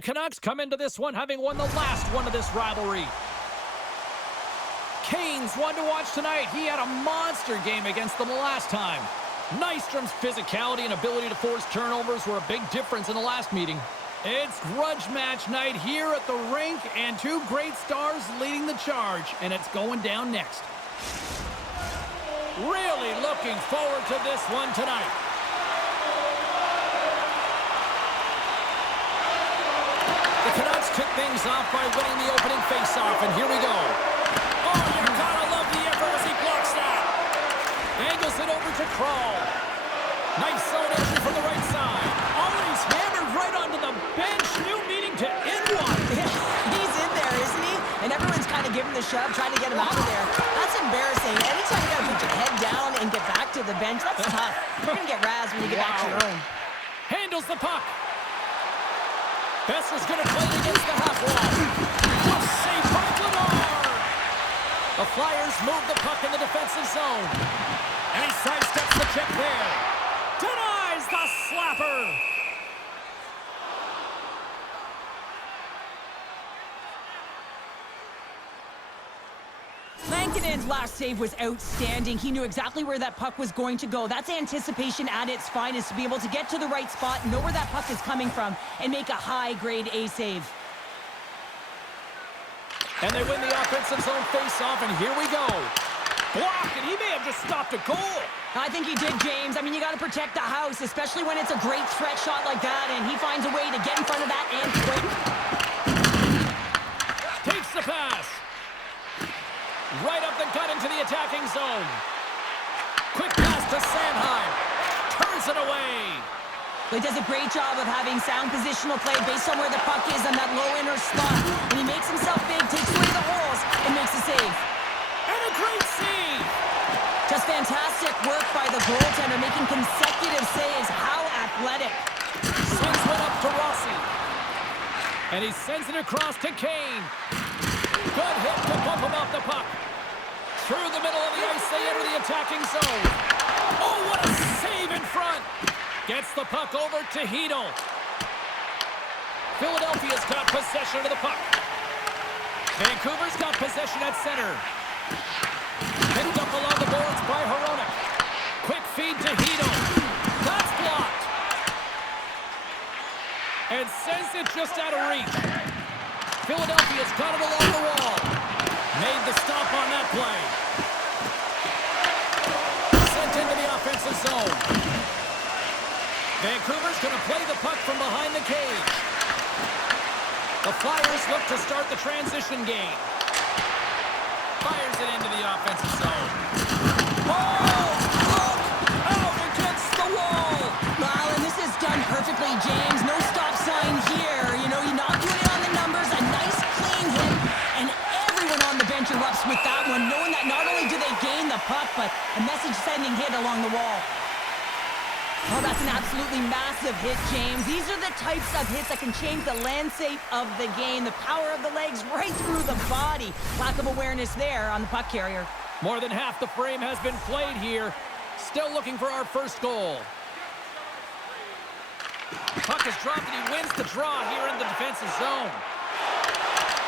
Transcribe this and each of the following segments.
The Canucks come into this one having won the last one of this rivalry. Kane's one to watch tonight. He had a monster game against them the last time. Nystrom's physicality and ability to force turnovers were a big difference in the last meeting. It's grudge match night here at the rink, and two great stars leading the charge, and it's going down next. Really looking forward to this one tonight. The Canucks kick things off by winning the opening faceoff, and here we go. Oh, you gotta love the effort as he blocks that. Angles it over to Crawl. Nice zone entry from the right side. Oh, he's hammered right onto the bench. New meaning to N1. He's in there, isn't he? And everyone's kind of giving the shove, trying to get him out of there. That's embarrassing. Anytime you gotta put your head down and get back to the bench, that's tough. You're gonna get razzed when you get back to your own. Handles the puck. Besser's gonna play it against the half wall. Tough save by Lamar. The Flyers move the puck in the defensive zone. And he sidesteps the check there. Denies the slapper. Lankinen's last save was outstanding. He knew exactly where that puck was going to go. That's anticipation at its finest, to be able to get to the right spot, know where that puck is coming from, and make a high-grade A save. And they win the offensive zone face-off, and here we go. Block, and he may have just stopped a goal. I think he did, James. I mean, you got to protect the house, especially when it's a great threat shot like that, and he finds a way to get in front of that and quick. Takes the pass. Right up the gut into the attacking zone. Quick pass to Sanheim. Turns it away. He does a great job of having sound positional play based on where the puck is on that low inner slot. And he makes himself big, takes away the holes, and makes a save. And a great save. Just fantastic work by the goaltender, making consecutive saves. How athletic. Sends one up to Rossi. And he sends it across to Kane. Good hit to bump him off the puck. Through the middle of the ice, they enter the attacking zone. Oh, what a save in front. Gets the puck over to Hedl. Philadelphia's got possession of the puck. Vancouver's got possession at center. Picked up along the boards by Hronek. Quick feed to Hedl. That's blocked. And sends it just out of reach. Philadelphia's got it along the wall. Made the stop on that play. Sent into the offensive zone. Vancouver's going to play the puck from behind the cage. The Flyers look to start the transition game. Fires it into the offensive zone. Oh! Look! Out against the wall! Wow, and this is done perfectly, James. No stop sign here. You know, you're not doing it on the numbers. A nice, clean hit. And everyone on the bench erupts with that one, knowing that not only do they gain the puck, but a message-sending hit along the wall. Oh, that's an absolutely massive hit, James. These are the types of hits that can change the landscape of the game. The power of the legs right through the body. Lack of awareness there on the puck carrier. More than half the frame has been played here. Still looking for our first goal. Puck is dropped and he wins the draw here in the defensive zone.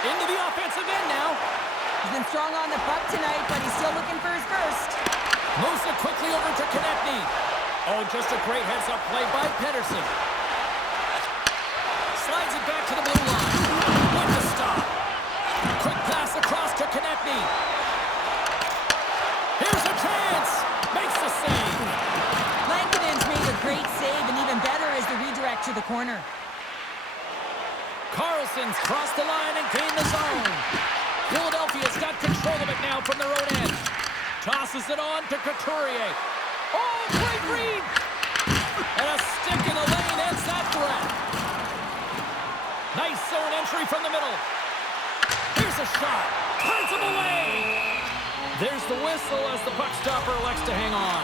Into the offensive end now. He's been strong on the puck tonight, but he's still looking for his first. Moves it quickly over to Konechny. Oh, just a great heads-up play by Pettersson. Slides it back to the blue line. What a stop. Quick pass across to Konechny. Here's a chance. Makes the save. Lankinen's made a great save, and even better is the redirect to the corner. Carlson's crossed the line and gained the zone. Philadelphia's got control of it now from their own end. Tosses it on to Couturier. Oh, great read! And a stick in the lane ends that threat. Nice zone entry from the middle. Here's a shot. Turns him away. There's the whistle as the puck stopper elects to hang on.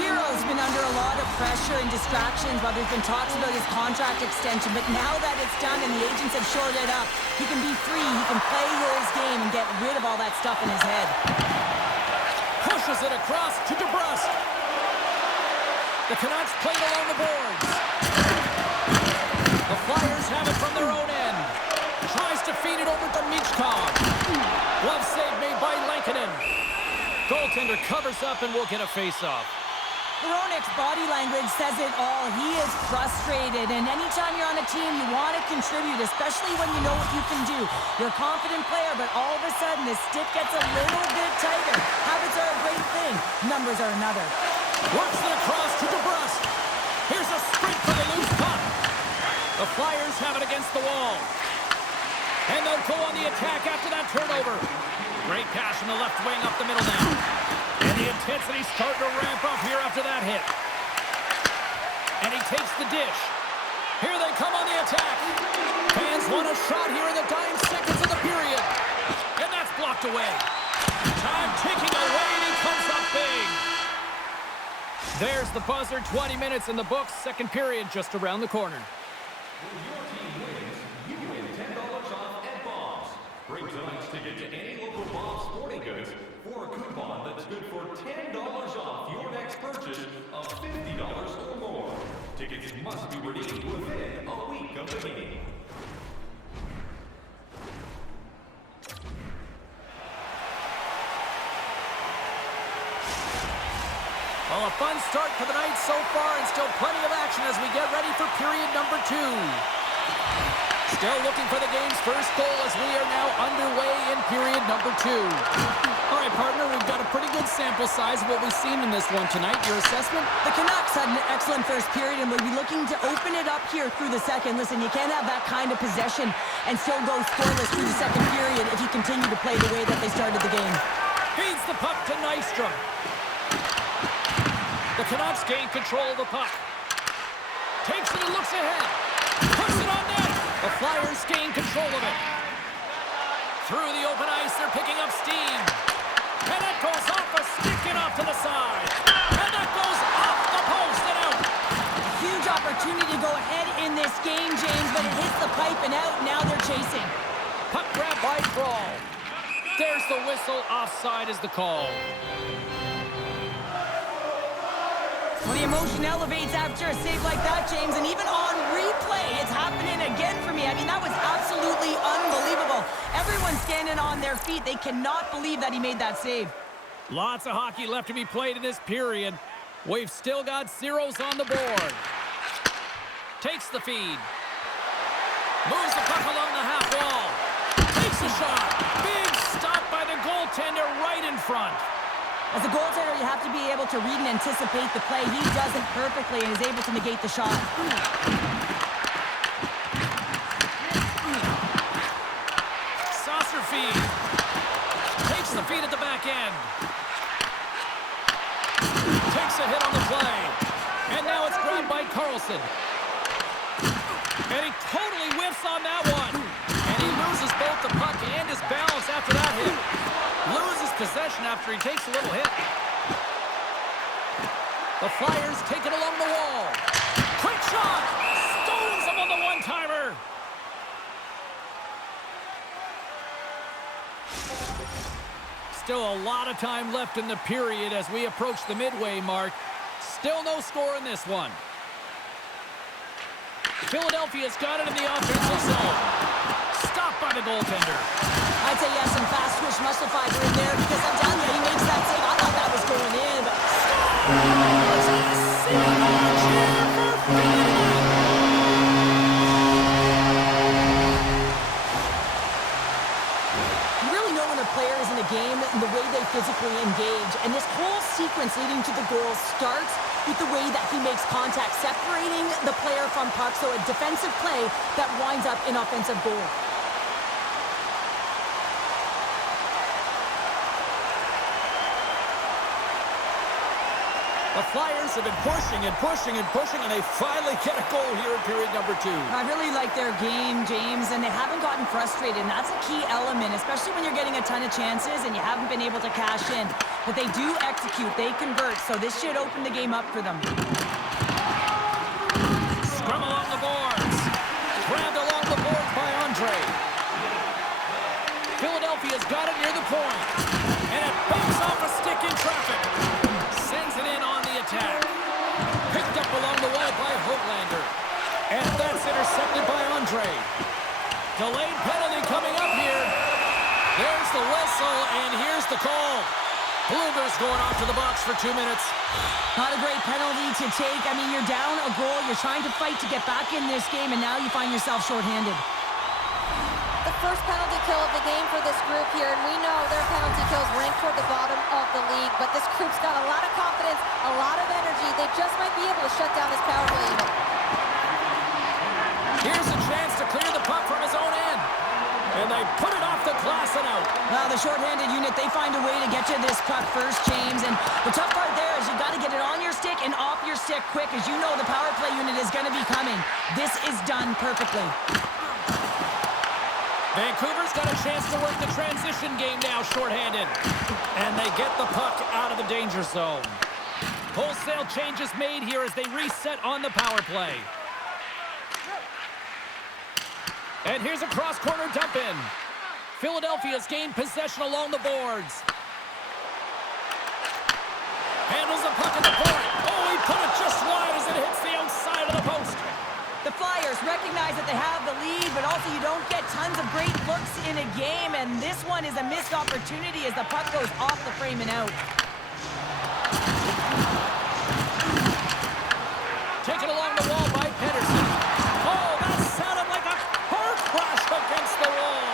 Vero's been under a lot of pressure and distractions while there's been talks about his contract extension, but now that it's done and the agents have shored it up, he can be free, he can play his game and get rid of all that stuff in his head. Pushes it across to DeBrusque. The Canucks played along the boards. The Flyers have it from their own feed it over to Michkov. Glove save made by Lankinen. Goaltender covers up and will get a face-off. Hronek's body language says it all. He is frustrated, and anytime you're on a team, you want to contribute, especially when you know what you can do. You're a confident player, but all of a sudden, the stick gets a little bit tighter. Habits are a great thing. Numbers are another. Works it across to DeBrusque. Here's a sprint for the loose puck. The Flyers have it against the wall. And they'll go on the attack after that turnover. Great pass from the left wing up the middle now. And the intensity's starting to ramp up here after that hit. And he takes the dish. Here they come on the attack. Fans want a shot here in the dying seconds of the period. And that's blocked away. Time ticking away, and he comes up big. There's the buzzer. 20 minutes in the books. Second period just around the corner. When your team wins, you win $10 off at Bob's. Bring tonight's ticket to any local Bob's Sporting Goods for a coupon that's good for $10 off your next purchase of $50 or more. Tickets must be redeemed within a week of the meeting. Well, a fun start to the night so far, and still plenty of action as we get ready for period number 2. Still looking for the game's first goal as we are now underway in period number 2. All right, partner, we've got a pretty good sample size of what we've seen in this one tonight. Your assessment? The Canucks had an excellent first period and will be looking to open it up here through the second. Listen, you can't have that kind of possession and still go scoreless through the second period if you continue to play the way that they started the game. Feeds the puck to Nystrom. The Canucks gain control of the puck. Takes it and looks ahead. Puts it on net. The Flyers gain control of it. Through the open ice, they're picking up steam. And that goes off a stick and off to the side. And that goes off the post and out. A huge opportunity to go ahead in this game, James, but it hits the pipe and out. Now they're chasing. Puck grab by Crawl. There's the whistle. Offside is the call. Well, the emotion elevates after a save like that, James, and even on replay, it's happening again for me. I mean, that was absolutely unbelievable. Everyone's standing on their feet. They cannot believe that he made that save. Lots of hockey left to be played in this period. We've still got zeros on the board. Takes the feed. Moves the puck along the half wall. Takes a shot. Big stop by the goaltender right in front. As a goaltender, you have to be able to read and anticipate the play. He does it perfectly and is able to negate the shot. Saucer feed. Takes the feed at the back end. Takes a hit on the play. And now it's grabbed by Carlson. And he totally whiffs on that one. And he loses both the puck and his balance after that hit. Loses possession after he takes a little hit. The Flyers take it along the wall. Quick shot! Stones him on the one-timer! Still a lot of time left in the period as we approach the midway mark. Still no score in this one. Philadelphia's got it in the offensive zone. Stopped by the goaltender. I'd say yes, some fast twitch muscle fiber in there because I'm telling you, he makes that save. I thought that was going in, but... You really know when a player is in a game and the way they physically engage. And this whole sequence leading to the goal starts with the way that he makes contact, separating the player from puck, so a defensive play that winds up in offensive goal. The Flyers have been pushing and pushing and pushing, and they finally get a goal here in period number 2. I really like their game, James, and they haven't gotten frustrated, and that's a key element, especially when you're getting a ton of chances and you haven't been able to cash in. But they do execute, they convert, so this should open the game up for them. Scrum along the boards. Grabbed along the boards by Andre. Philadelphia's got it near the point, and it bumps off a stick in traffic. Sends it in on the attack. Picked up along the wall by Hoglander. And that's intercepted by Andre. Delayed penalty coming up here. There's the whistle, and here's the call. Blueger's going off to the box for 2 minutes. Not a great penalty to take. I mean, you're down a goal. You're trying to fight to get back in this game, and now you find yourself shorthanded. The first penalty kill of the game for this group here, and we know their penalty kills rank toward the bottom of the league, but this group's got a lot of confidence, a lot of energy. They just might be able to shut down this power play unit. Here's a chance to clear the puck from his own end. And they put it off the glass and out. Well, the shorthanded unit, they find a way to get to this puck first, James. And the tough part there is you got to get it on your stick and off your stick quick, as you know the power play unit is going to be coming. This is done perfectly. Vancouver's got a chance to work the transition game now, shorthanded. And they get the puck out of the danger zone. Wholesale changes made here as they reset on the power play. And here's a cross-corner dump-in. Philadelphia's gained possession along the boards. Handles the puck at the point. Oh, he put it just wide as it hits the outside of the post. The Flyers recognize that they have the lead, but also you don't get tons of great looks in a game, and this one is a missed opportunity as the puck goes off the frame and out. Taken along the wall by Pedersen. Oh, that sounded like a car crash against the wall.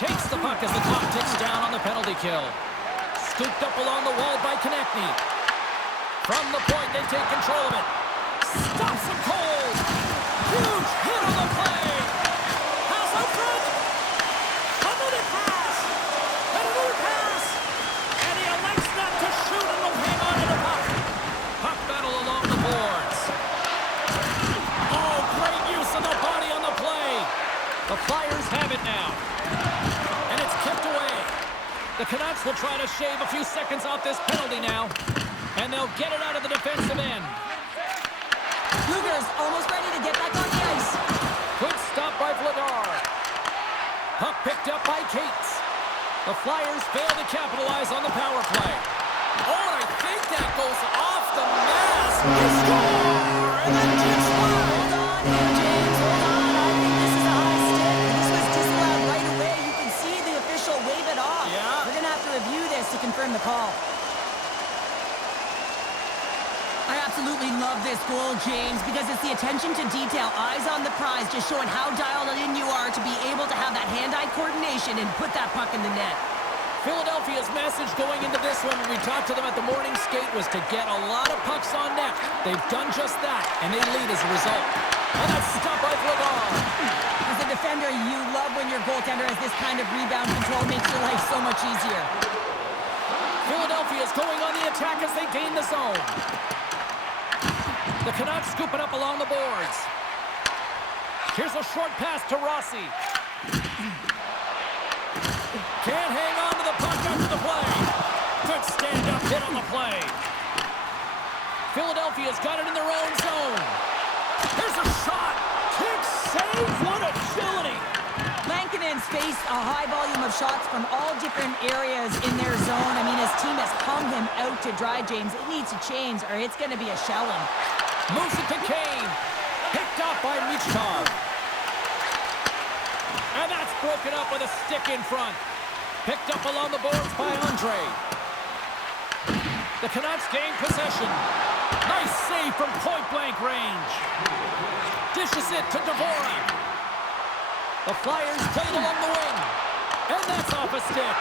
Takes the puck as the clock ticks down on the penalty kill. Scooped up along the wall by Konechny. From the point, they take control of it. Stops him cold. Huge hit on the play. Pass out front. Another pass. And another pass. And he elects not to shoot and will hang on to the puck. Puck battle along the boards. Oh, great use of the body on the play. The Flyers have it now. And it's kept away. The Canucks will try to shave a few seconds off this penalty now. And they'll get it out of the defensive end. Luger's almost ready to get back on the ice. Good stop by Vladar. Puck picked up by Cates. The Flyers fail to capitalize on the power play. Oh, and I think that goes off the mask. They score! And then just Hold on here, James. Hold on. I think this is a high stick. This was disallowed right away. You can see the official wave it off. Yeah. We're going to have to review this to confirm the call. I absolutely love this goal, James, because it's the attention to detail, eyes on the prize, just showing how dialed in you are to be able to have that hand-eye coordination and put that puck in the net. Philadelphia's message going into this one when we talked to them at the morning skate was to get a lot of pucks on net. They've done just that, and they lead as a result. And that's stopped by Vladar. As a defender, you love when your goaltender has this kind of rebound control, makes your life so much easier. Philadelphia's going on the attack as they gain the zone. The Canucks scooping up along the boards. Here's a short pass to Rossi. Can't hang on to the puck after the play. Good stand-up hit on the play. Philadelphia's got it in their own zone. Here's a shot. Kick save. What agility. Lankinen's faced a high volume of shots from all different areas in their zone. I mean, his team has hung him out to dry, James. It needs to change, or it's going to be a shelling. Moves it to Kane. Picked off by Michkov. And that's broken up with a stick in front. Picked up along the boards by Andre. The Canucks gain possession. Nice save from point-blank range. Dishes it to Dvorak. The Flyers played along the wing. And that's off a stick.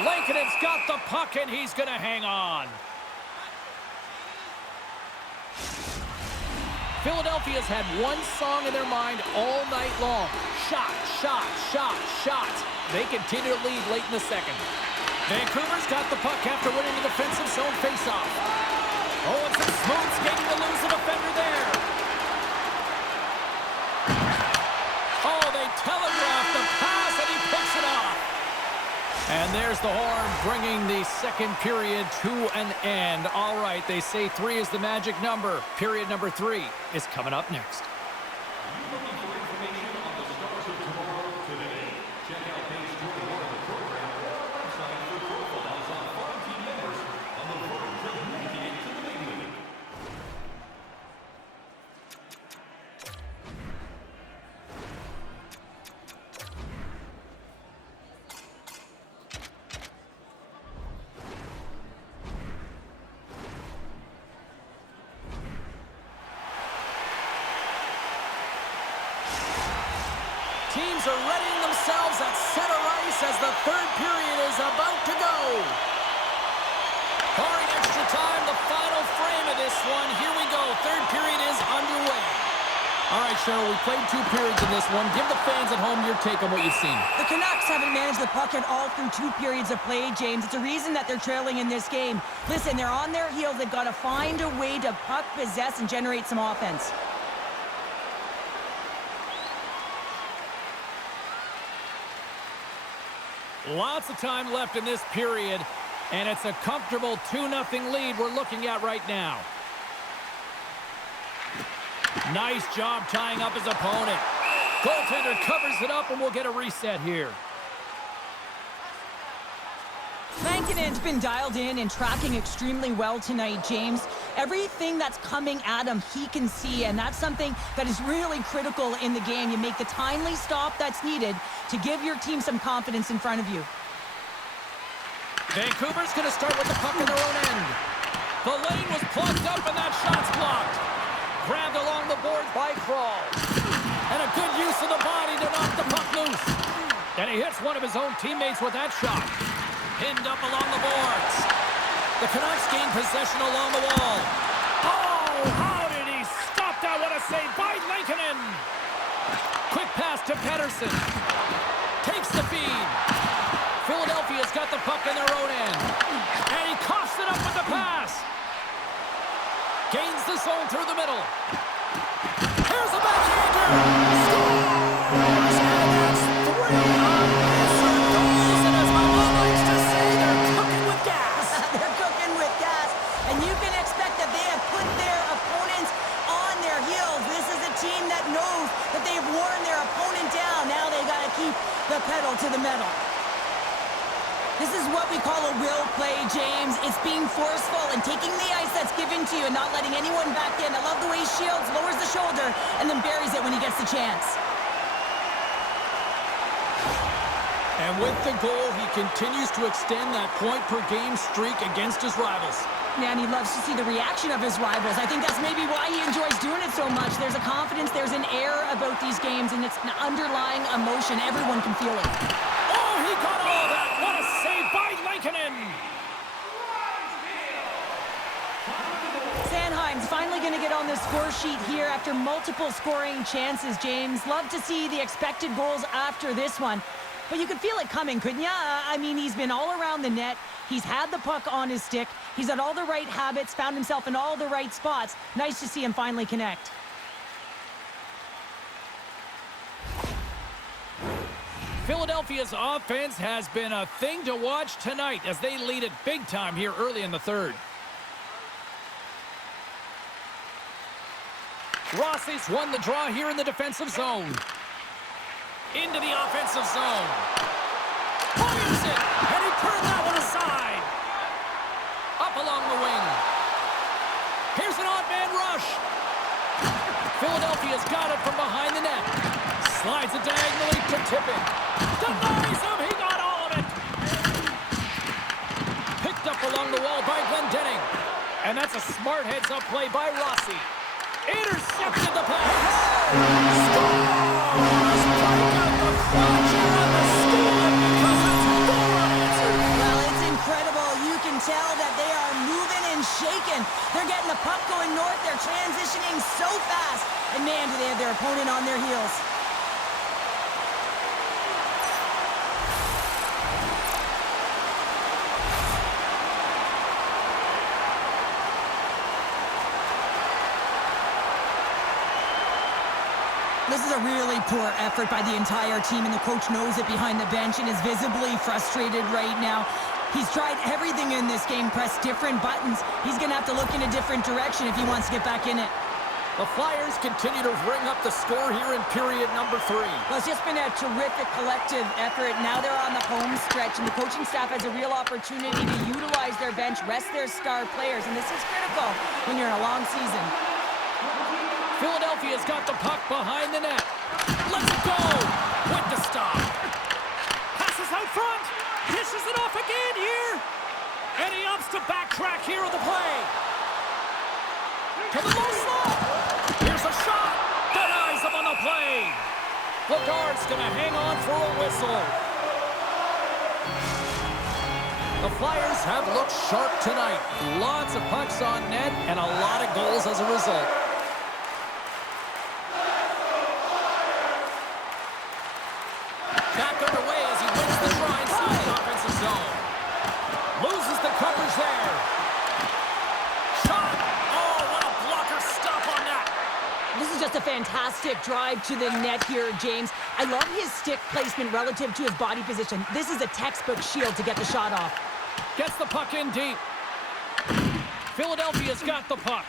Lankinen's got the puck, and he's going to hang on. Philadelphia's had one song in their mind all night long. Shot, shot, shot, shot. They continue to lead late in the second. Vancouver's got the puck after winning the defensive zone faceoff. Oh, it's a smooth skating to lose the defender there. Oh, they telegraph the pass, and he picks it off. And there's the horn, bringing the second period to an end. All right, they say 3 is the magic number. Period number 3 is coming up next. Looking for information on the stars of tomorrow today? Check out page 21 of the program or our website for profiles on farm team members on the road to making it to the big league. teams are readying themselves at center ice as the third period is about to go. Barring extra time, the final frame of this one. Here we go. Third period is underway. All right, Cheryl, we played 2 periods in this one. Give the fans at home your take on what you've seen. The Canucks haven't managed the puck at all through 2 periods of play, James. It's a reason that they're trailing in this game. Listen, they're on their heels. They've got to find a way to puck possess and generate some offense. Lots of time left in this period, and it's a comfortable 2-0 lead we're looking at right now. Nice job tying up his opponent. Goaltender covers it up, and we'll get a reset here. Vankanen's been dialed in and tracking extremely well tonight, James. Everything that's coming at him, he can see, and that's something that is really critical in the game. You make the timely stop that's needed to give your team some confidence in front of you. Vancouver's going to start with the puck in their own end. The lane was plugged up, and that shot's blocked. Grabbed along the boards by Crawl. And a good use of the body to knock the puck loose. And he hits one of his own teammates with that shot. Pinned up along the boards. The Canucks gain possession along the wall. Oh, how did he stop that? What a save by Lankinen. Quick pass to Pettersson. Takes the feed. Philadelphia's got the puck in their own end. And he coughs it up with the pass. Gains the zone through the middle. Here's a backhander. Scores! And that's 3 unanswered goals. And as my mom likes to say, they're cooking with gas. They're cooking with gas. And you can expect that they have put their opponents on their heels. This is a team that knows that they've worn their opponent down. Now they got to keep the pedal to the metal. This is what we call a will play, James. It's being forceful and taking the ice that's given to you and not letting anyone back in. I love the way Shields lowers the shoulder and then buries it when he gets the chance. And with the goal, he continues to extend that point-per-game streak against his rivals. Man, he loves to see the reaction of his rivals. I think that's maybe why he enjoys doing it so much. There's a confidence, there's an air about these games, and it's an underlying emotion. Everyone can feel it. Oh, he got all that! What a save by Lankinen! Sanheim's finally going to get on the score sheet here after multiple scoring chances, James. Love to see the expected goals after this one. But you could feel it coming, couldn't you? I mean, he's been all around the net. He's had the puck on his stick. He's had all the right habits, found himself in all the right spots. Nice to see him finally connect. Philadelphia's offense has been a thing to watch tonight as they lead it big time here early in the third. Rossi's won the draw here in the defensive zone. Into the offensive zone. Fires it, and he turned that one aside. Up along the wing. Here's an odd man rush. Philadelphia's got it from behind the net. Slides it diagonally to Tippett. Denies him, he got all of it. Picked up along the wall by Glendening. And that's a smart heads-up play by Rossi. Intercepted the pass. Scores! Well, it's incredible. You can tell that they are moving and shaking. They're getting the puck going north. They're transitioning so fast. And man, do they have their opponent on their heels. This is a really poor effort by the entire team, and the coach knows it behind the bench and is visibly frustrated right now. He's tried everything in this game, pressed different buttons. He's going to have to look in a different direction if he wants to get back in it. The Flyers continue to ring up the score here in period number 3. Well, it's just been a terrific collective effort. Now they're on the home stretch, and the coaching staff has a real opportunity to utilize their bench, rest their star players, and this is critical when you're in a long season. Philadelphia's got the puck behind the net. Let's go! With the stop. Passes out front. Dishes it off again here. And he opts to backtrack here with the play. To the low slot. Here's a shot. Denies him on the play. Bedard's going to hang on for a whistle. The Flyers have looked sharp tonight. Lots of pucks on net and a lot of goals as a result. Back underway as he wins the try inside the offensive zone. Loses the coverage there. Shot! Oh, what a blocker stop on that. This is just a fantastic drive to the net here, James. I love his stick placement relative to his body position. This is a textbook shield to get the shot off. Gets the puck in deep. Philadelphia's got the puck.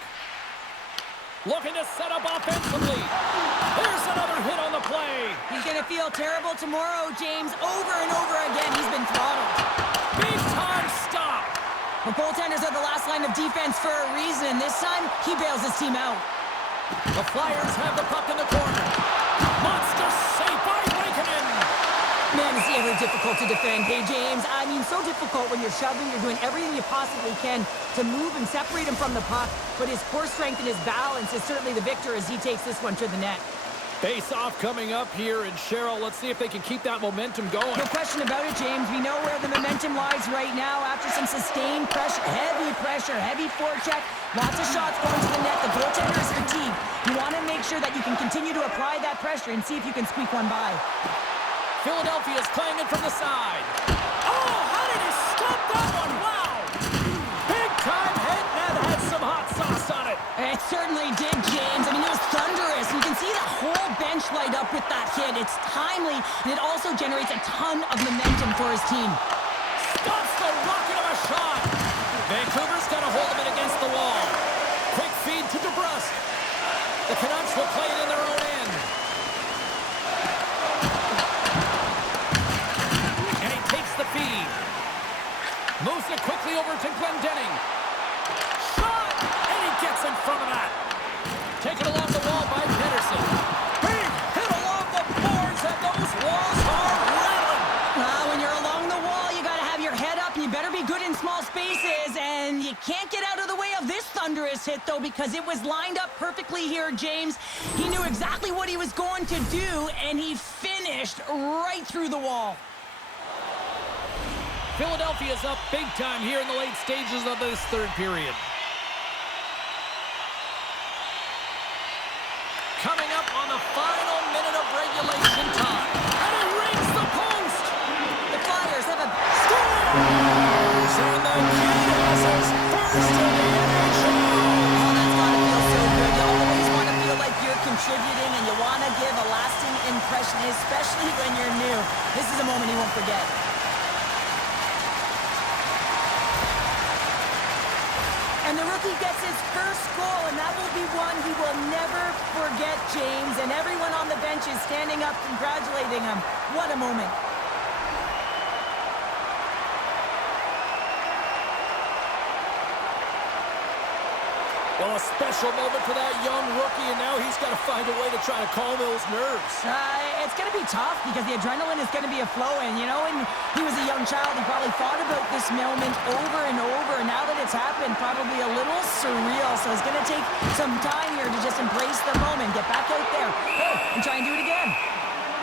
Looking to set up offensively. There's another hit on the play. He's going to feel terrible tomorrow, James. Over and over again, he's been throttled. Big time stop. The goaltenders are the last line of defense for a reason, and this time, he bails his team out. The Flyers have the puck in the corner. Monster save by Raikkonen. Man, is he ever difficult to defend. Hey, James, I mean, so difficult when you're shoving, you're doing everything you possibly can to move and separate him from the puck, but his core strength and his balance is certainly the victor as he takes this one to the net. Face-off coming up here, and Cheryl, let's see if they can keep that momentum going. No question about it, James. We know where the momentum lies right now after some sustained pressure, heavy forecheck, lots of shots going to the net. The goaltender is fatigued. You want to make sure that you can continue to apply that pressure and see if you can squeak one by. Philadelphia's playing it from the side. Oh, how did he stop that one? Wow! Big time hit, and that had some hot sauce on it. It certainly did, James. I mean, it was thunderous. You can see the whole bench light up with that hit. It's timely, and it also generates a ton of momentum for his team. Stops the rocket of a shot. Vancouver's got a hold of it against the wall. Quick feed to DeBrusque. The Canucks will play it in their own end. And he takes the feed. Moves it quickly over to Glendening. Shot! And he gets in front of that. Taken along the wall by Pedersen. Big hit along the boards, and those walls are rattling. When you're along the wall, you got to have your head up, and you better be good in small spaces, and you can't get out of the way of this thunderous hit, though, because it was lined up perfectly here, James. He knew exactly what he was going to do, and he finished right through the wall. Philadelphia's up big time here in the late stages of this third period. Coming up on the final minute of regulation time. And he rings the post! The Flyers have a Scores! And the Canucks is first in the NHL! Oh, that's got to feel so good. You always want to feel like you're contributing, and you want to give a lasting impression, especially when you're new. This is a moment he won't forget. And the rookie gets his first goal, and that will be one he will never forget, James. And everyone on the bench is standing up, congratulating him. What a moment. Well, a special moment for that young rookie, and now he's got to find a way to try to calm those nerves. It's going to be tough because the adrenaline is going to be flowing. You know, when he was a young child, he probably thought about this moment over and over. And now that it's happened, probably a little surreal. So it's going to take some time here to just embrace the moment, get back out there, and try and do it again.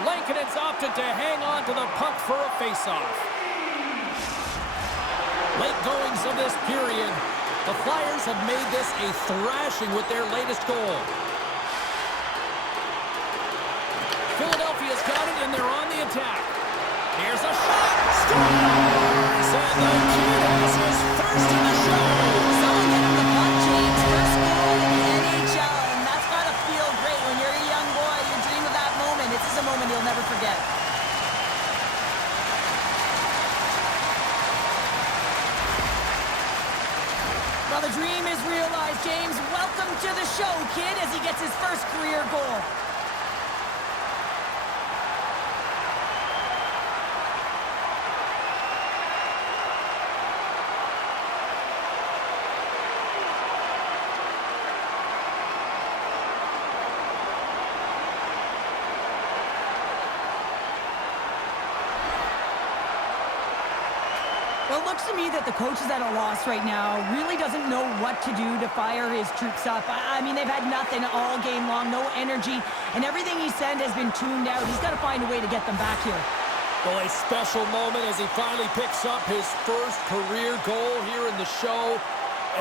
Lankkonen's opted to hang on to the puck for a faceoff. Late goings of this period. The Flyers have made this a thrashing with their latest goal. Philadelphia's got it, and they're on the attack. Here's a shot. Scores! And the Canucks is first in the show. Someone get him the puck, James. First goal in the NHL, and that's got to feel great. When you're a young boy, you dream of that moment. This is a moment you'll never forget. Well, the dream is realized, James. Welcome to the show, kid, as he gets his first career goal. Well, looks to me that the coach is at a loss right now, really doesn't know what to do to fire his troops up. I mean, they've had nothing all game long, no energy, and everything he sent has been tuned out. He's got to find a way to get them back here. Well, a special moment as he finally picks up his first career goal here in the show.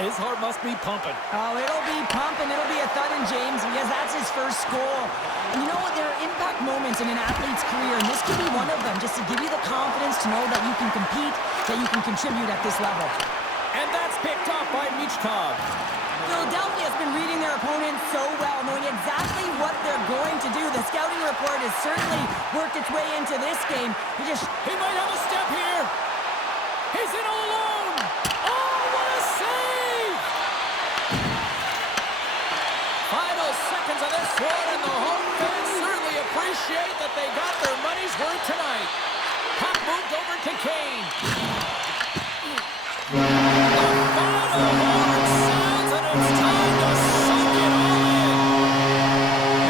His heart must be pumping. Oh, it'll be pumping. It'll be a thudding, James, because that's his first goal. And you know what? There are impact moments in an athlete's career, and this could be one of them, just to give you the confidence to know that you can compete, that you can contribute at this level. And that's picked off by Michkov. Philadelphia has been reading their opponents so well, knowing exactly what they're going to do. The scouting report has certainly worked its way into this game. He might have a step here. He's in all alone. Oh, what a save! Final seconds of this one, and the home fans certainly appreciate that they got their money's worth tonight. Puck moved over to Kane. The final horn sounds, and it's time to soak it all in.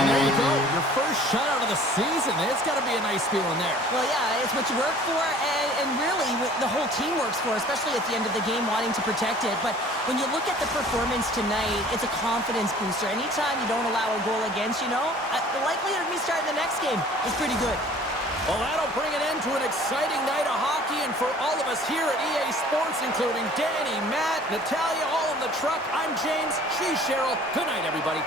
And there you go, your first shutout of the season. It's got to be a nice feeling there. Well, yeah, it's what you work for, and really what the whole team works for, especially at the end of the game, wanting to protect it. But when you look at the performance tonight, it's a confidence booster. Anytime you don't allow a goal against, the likelihood of me starting the next game is pretty good. Well, that'll bring an end to an exciting night of hockey, and for all of us here at EA Sports, including Danny, Matt, Natalia, all in the truck, I'm James, she's Cheryl. Good night, everybody.